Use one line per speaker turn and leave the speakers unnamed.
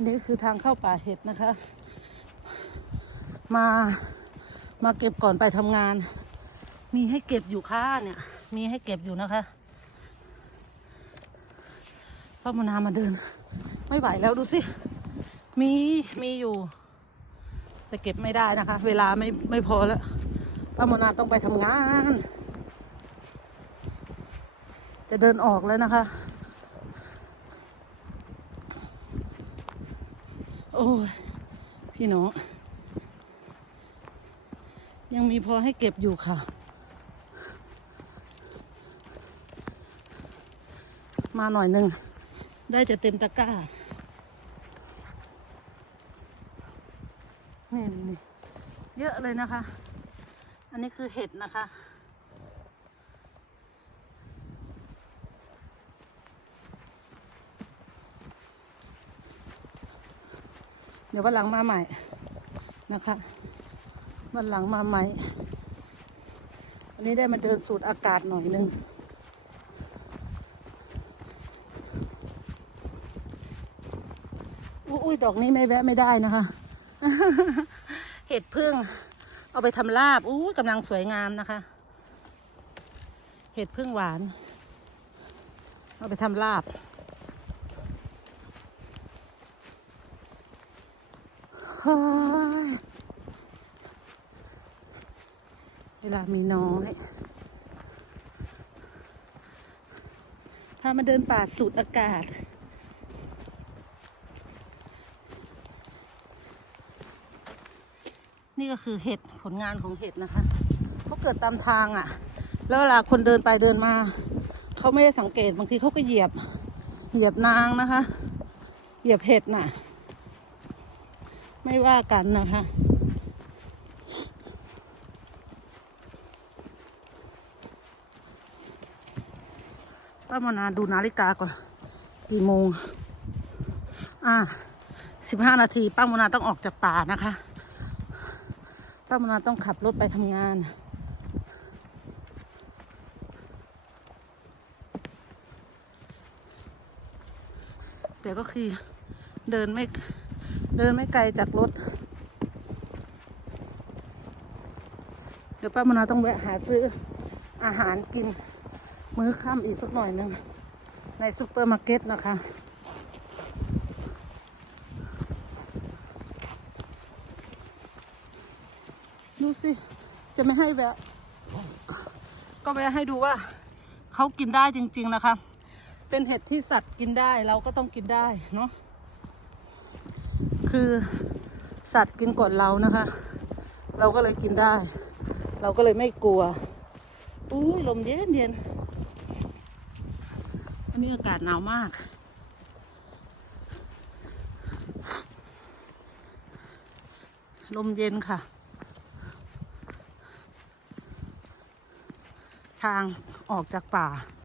ันนี้คือทางเข้าป่าเห็ดนะคะ มามาเก็บก่อนไปทำงาน มีให้เก็บอยู่ค่ะเนี่ย มีให้เก็บอยู่นะคะป้ามนามาเดิน ไม่ไหวแล้วดูสิ มีมีอยู่ แต่เก็บไม่ได้นะคะ เวลาไม่ไม่พอแล้วป้ามนาต้องไปทำงาน จะเดินออกแล้วนะคะ อ้ยพี่น้องยังมีพอให้เก็บอยู่ค่ะ มาหน่อยนึง ได้จะเต็มตะกร้า นี่นี่เยอะเลยนะคะ อันนี้คือเห็ดนะคะ เดี๋ยววันหลังมาใหม่นะคะวันหลังมาใหม่อันนี้ได้มาเดินสูดอากาศหน่อยนึงอุ้ยดอกนี้ไม่แวะไม่ได้นะคะ เห็ดพึ่ง เอาไปทำลาบอู้กำลังสวยงามนะคะ เห็ดพึ่งหวาน เอาไปทำลาบ เวลามีน้อย พามาเดินป่าสูดอากาศ นี่ก็คือเห็ดผลงานของเห็ดนะคะเขาเกิดตามทางอะ่ะ แล้วเวลาคนเดินไปเดินมา เขาไม่ได้สังเกตบางทีเขาก็เหยียบ เหยียบนางนะคะ เหยียบเห็ดน่ะ ไม่ว่ากันนะคะ ป้ามนาดูนาฬิกาก่อนกี่โมง อ่าสิบห้านาทีป้ามนาต้องออกจากป่านะคะ ป้ามนาต้องขับรถไปทำงานแต่ก็คือเดินไม่ เดินไม่ไกลจากรถ เดี๋ยวป้ามนาต้องแวะหาซื้ออาหารกิน มื้อค่ำอีกสักหน่อยหนึ่งในซูเปอร์มาร์เก็ตนะคะดูสิ จะไม่ให้แวะ ก็แวะให้ดูว่าเขากินได้จริง ๆ นะคะ เป็นเห็ดที่สัตว์กินได้เราก็ต้องกินได้เนาะ คือสัตว์กินก่อนเรานะคะ เราก็เลยกินได้ เราก็เลยไม่กลัว อุ้ยลมเย็นเย็นวันนี้อากาศหนาวมาก ลมเย็นค่ะ ทางออกจากป่า